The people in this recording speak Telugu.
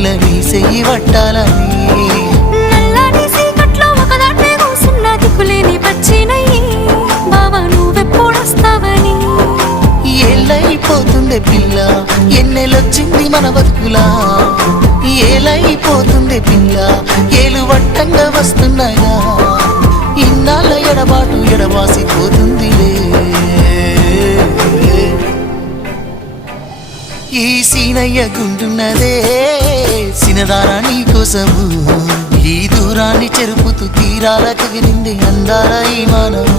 పిల్ల నీ చెయ్యి పట్టాలని నల్లని సీకట్లో ఒకదాన్నే కూసున్న దిక్కులేని పచ్చినయ్యి బావా నువ్వెప్పుడొస్తావని ఏళ్ళైపోతుంది పిల్ల ఎన్నెలొచ్చింది మన బతుకులా ఏలైపోతుంది పిల్ల ఏలు వట్టంగా వస్తున్నాయా ఇన్నాళ్ళ ఎడబాటు ఎడవాసిపోతుందిలే ఈ సీనయ్య గుంటున్నదే సినదారా నీ కోసము ఈ దూరాన్ని చెరుపుతూ తీరాల కగిలింది అందాల ఈ మానవు